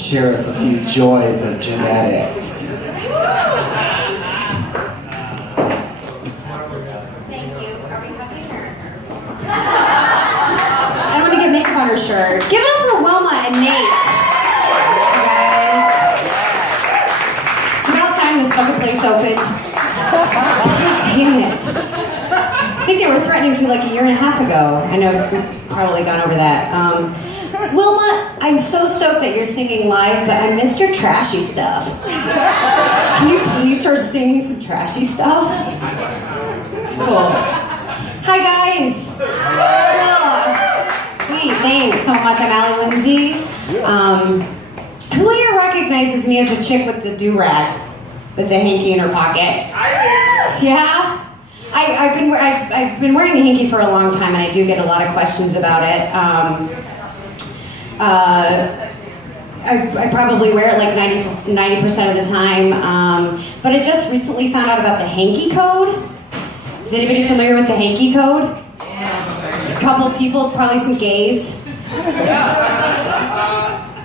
share us a few joys of genetics. Thank you. Are we having her? I want to get makeup on her shirt. Give it up for Wilma and Nate. You guys. It's about time this fucking place opened. God damn it. I think they were threatening to like a year and a half ago. I know we've probably gone over that. Wilma, I'm so stoked that you're singing live, but I missed your trashy stuff. Can you please start singing some trashy stuff? Cool. Hi guys. Sweet, thanks so much. I'm Allie, Lindsay. Who here recognizes me as a chick with the do-rag? With the hanky in her pocket? Yeah? I've been wearing a hanky for a long time, and I do get a lot of questions about it. I probably wear it like 90% of the time, but I just recently found out about the hanky code. Is anybody familiar with the hanky code? Just a couple of people, probably some gays.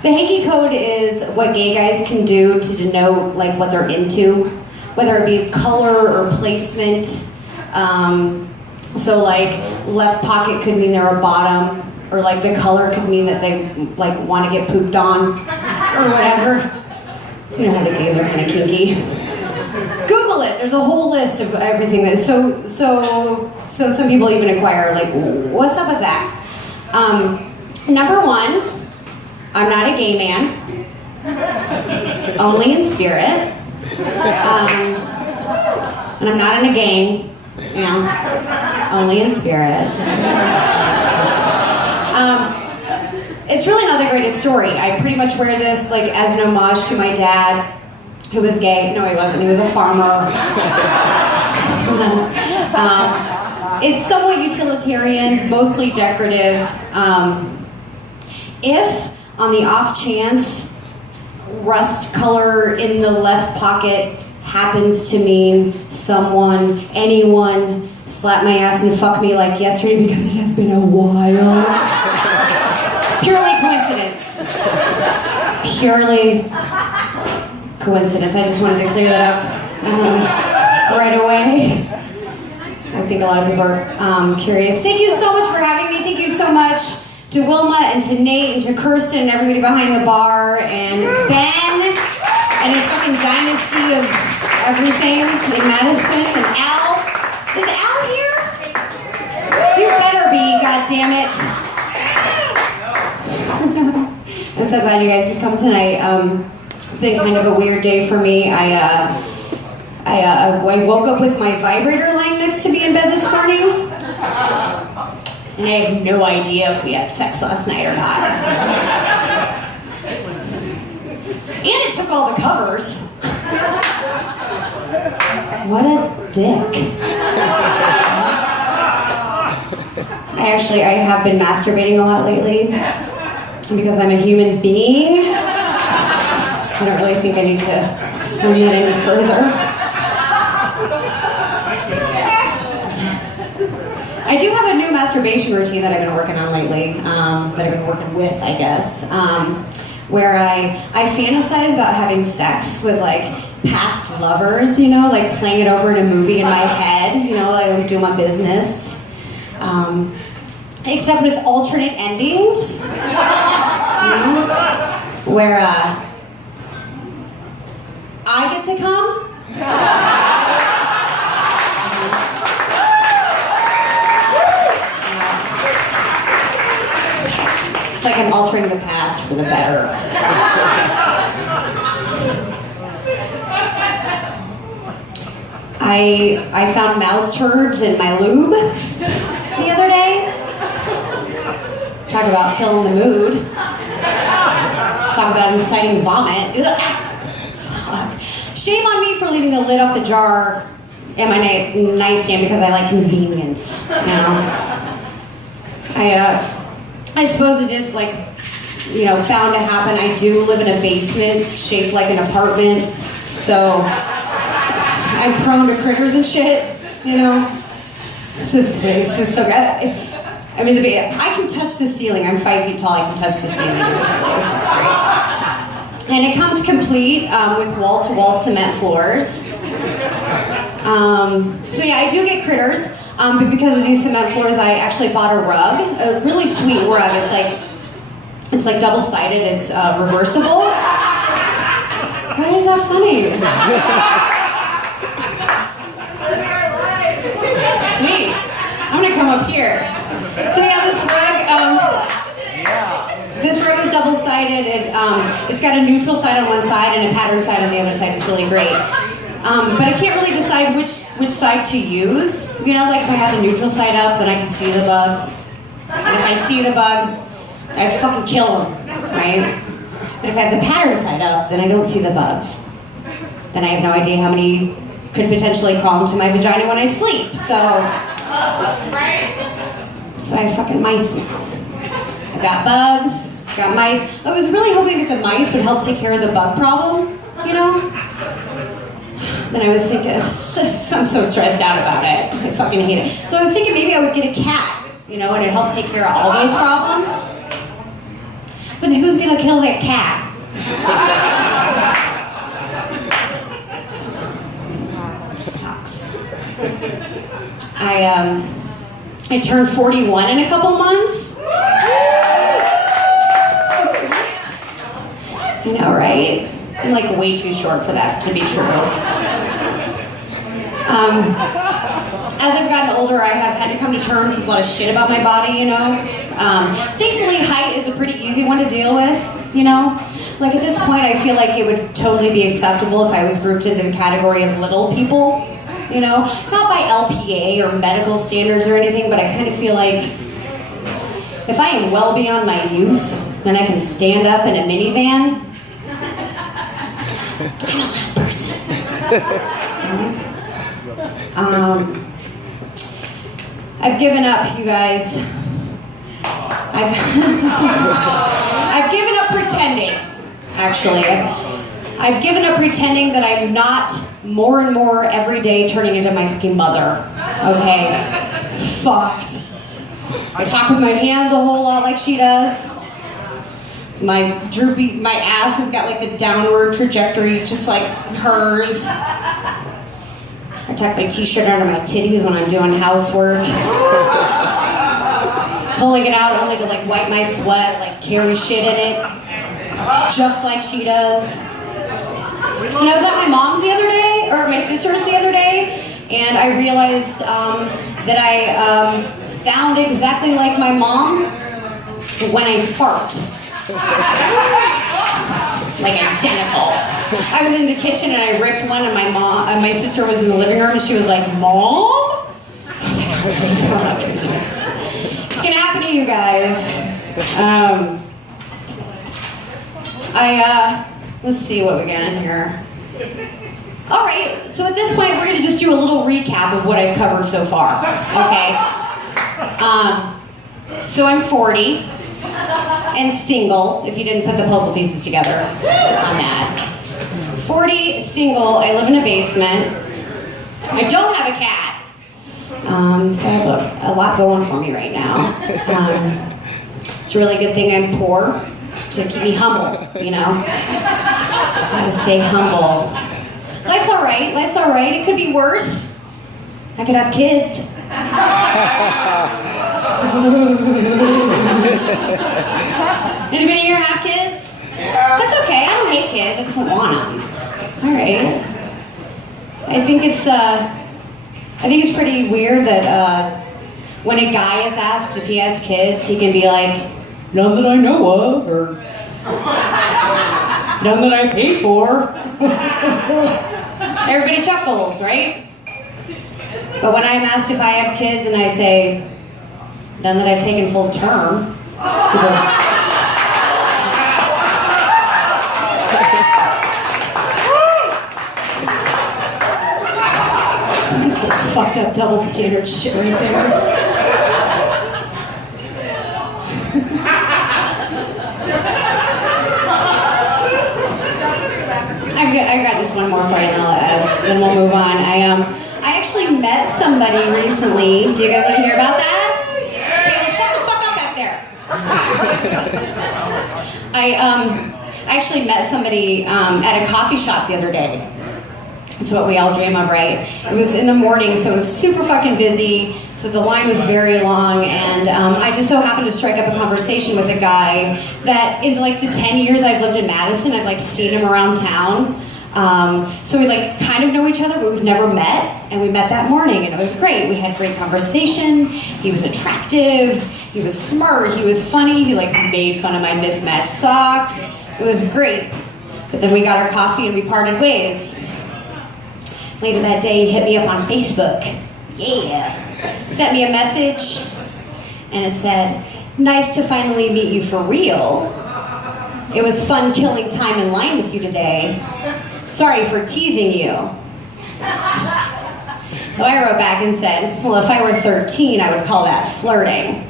The hanky code is what gay guys can do to denote like what they're into, whether it be color or placement. So like left pocket could mean they're a bottom, or like the color could mean that they like want to get pooped on, or whatever. You know how the gays are kind of kinky. Google it. There's a whole list of everything that. So some people even inquire like, what's up with that? Number one, I'm not a gay man. Only in spirit. And I'm not in a gang. You know, only in spirit. It's really not the greatest story. I pretty much wear this like as an homage to my dad, who was gay. No, he wasn't. He was a farmer. It's somewhat utilitarian, mostly decorative. If, on the off chance, rust color in the left pocket happens to mean someone, anyone, slap my ass and fuck me like yesterday because it has been a while. Purely coincidence. Purely coincidence. I just wanted to clear that up right away. I think a lot of people are curious. Thank you so much for having me. Thank you so much to Wilma and to Nate and to Kirsten and everybody behind the bar and Ben and his fucking dynasty of everything in Madison and Al. Is Al here? You better be, goddammit. I'm so glad you guys have come tonight. It's been kind of a weird day for me. I woke up with my vibrator lying next to me in bed this morning. And I have no idea if we had sex last night or not. And it took all the covers. What a dick. I have been masturbating a lot lately. Because I'm a human being. I don't really think I need to explain that any further. I do have a new masturbation routine that I've been working on lately, that I've been working with, I guess, where I fantasize about having sex with like past lovers, you know, like playing it over in a movie in my head, you know, like I'm doing my business, except with alternate endings, you know, where I get to come. It's like I'm altering the past for the better. I found mouse turds in my lube the other day. Talk about killing the mood. Talk about inciting vomit. Fuck. Shame on me for leaving the lid off the jar in my nightstand because I like convenience. You know? I suppose it is like, you know, bound to happen. I do live in a basement shaped like an apartment, so I'm prone to critters and shit, you know. This place is so good. I mean, I can touch the ceiling. I'm 5 feet tall. I can touch the ceiling in this place. It's great. And it comes complete with wall-to-wall cement floors. So yeah, I do get critters, but because of these cement floors, I actually bought a rug, a really sweet rug. It's like double-sided. It's reversible. Why is that funny? Sweet. I'm gonna come up here. So yeah, this rug is double-sided. It's got a neutral side on one side and a pattern side on the other side. It's really great. But I can't really decide which side to use. You know, like if I have the neutral side up, then I can see the bugs. And if I see the bugs, I fucking kill them, right? But if I have the pattern side up, then I don't see the bugs. Then I have no idea how many could potentially crawl into my vagina when I sleep. So I have fucking mice now. I got bugs, got mice. I was really hoping that the mice would help take care of the bug problem, you know? Then I was thinking, I'm so stressed out about it. I fucking hate it. So I was thinking maybe I would get a cat, you know, and it'd help take care of all those problems. But who's gonna kill that cat? Sucks. I turned 41 in a couple months. I know, right? I'm like way too short for that to be true. As I've gotten older, I have had to come to terms with a lot of shit about my body, you know? Thankfully, height is a pretty easy one to deal with, you know? Like at this point, I feel like it would totally be acceptable if I was grouped into the category of little people, you know? Not by LPA or medical standards or anything, but I kind of feel like if I am well beyond my youth, then I can stand up in a minivan. I'm a little person. I've given up, you guys. I've given up pretending, actually. I've given up pretending that I'm not more and more every day turning into my fucking mother. Okay? Fucked. I talk with my hands a whole lot like she does. My ass has got like the downward trajectory just like hers. I tuck my t-shirt under my titties when I'm doing housework. Pulling it out only to like wipe my sweat, like carry shit in it. Just like she does. And I was at my mom's the other day, or my sister's the other day, and I realized that I sound exactly like my mom when I fart. Like identical. I was in the kitchen and I ripped one, and my sister was in the living room, and she was like, "Mom?" I was like, "Oh fuck." It's gonna happen to you guys. Let's see what we got in here. All right, so at this point, we're gonna just do a little recap of what I've covered so far. Okay. So I'm 40 and single. If you didn't put the puzzle pieces together on that. 40, single. I live in a basement. I don't have a cat. So I have a lot going for me right now. It's a really good thing I'm poor to keep me humble, you know? Gotta stay humble. Life's all right. Life's all right. It could be worse. I could have kids. Anybody here have kids? That's okay. I don't hate kids. I just don't want them. All right. I think it's pretty weird that when a guy is asked if he has kids, he can be like, "None that I know of," or "None that I pay for." Everybody chuckles, right? But when I'm asked if I have kids and I say, "None that I've taken full term," people, that's some fucked up double standard shit right there. I got just one more for you, and then we'll move on. I actually met somebody recently. Do you guys want to hear about that? Okay, well, shut the fuck up back there. I actually met somebody at a coffee shop the other day. It's what we all dream of, right? It was in the morning, so it was super fucking busy. So the line was very long, and I just so happened to strike up a conversation with a guy that in like the 10 years I've lived in Madison, I've like seen him around town. So we like kind of know each other, but we've never met. And we met that morning, and it was great. We had great conversation. He was attractive. He was smart. He was funny. He like made fun of my mismatched socks. It was great. But then we got our coffee and we parted ways. Later that day, he hit me up on Facebook. Yeah. Sent me a message, and it said, "Nice to finally meet you for real. It was fun killing time in line with you today. Sorry for teasing you." So I wrote back and said, "Well, if I were 13, I would call that flirting."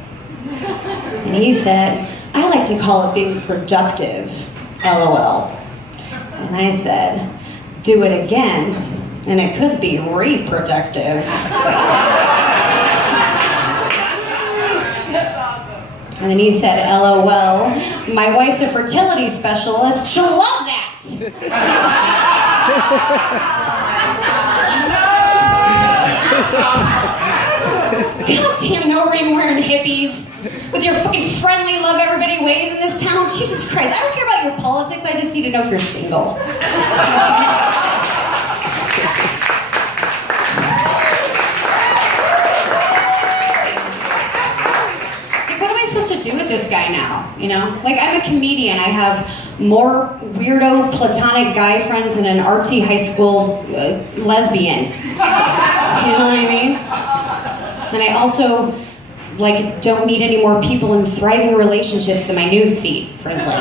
And he said, "I like to call it being productive, LOL." And I said, "Do it again, and it could be reproductive." And then he said, "LOL, my wife's a fertility specialist. She'll love that." Goddamn no ring wearing hippies with your fucking friendly love everybody ways in this town. Jesus Christ, I don't care about your politics. I just need to know if you're single. To do with this guy now, you know? Like, I'm a comedian. I have more weirdo platonic guy friends than an artsy high school lesbian. You know what I mean? And I also, like, don't need any more people in thriving relationships in my newsfeed, frankly.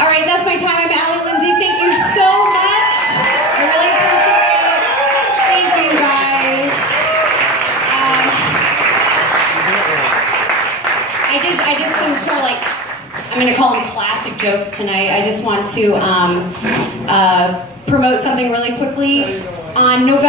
All right, that's my time. I'm Allie, Lindsay. Thank you so much. I really appreciate it. Thank you, guys. I did some sort of like, I'm going to call them classic jokes tonight. I just want to promote something really quickly. On November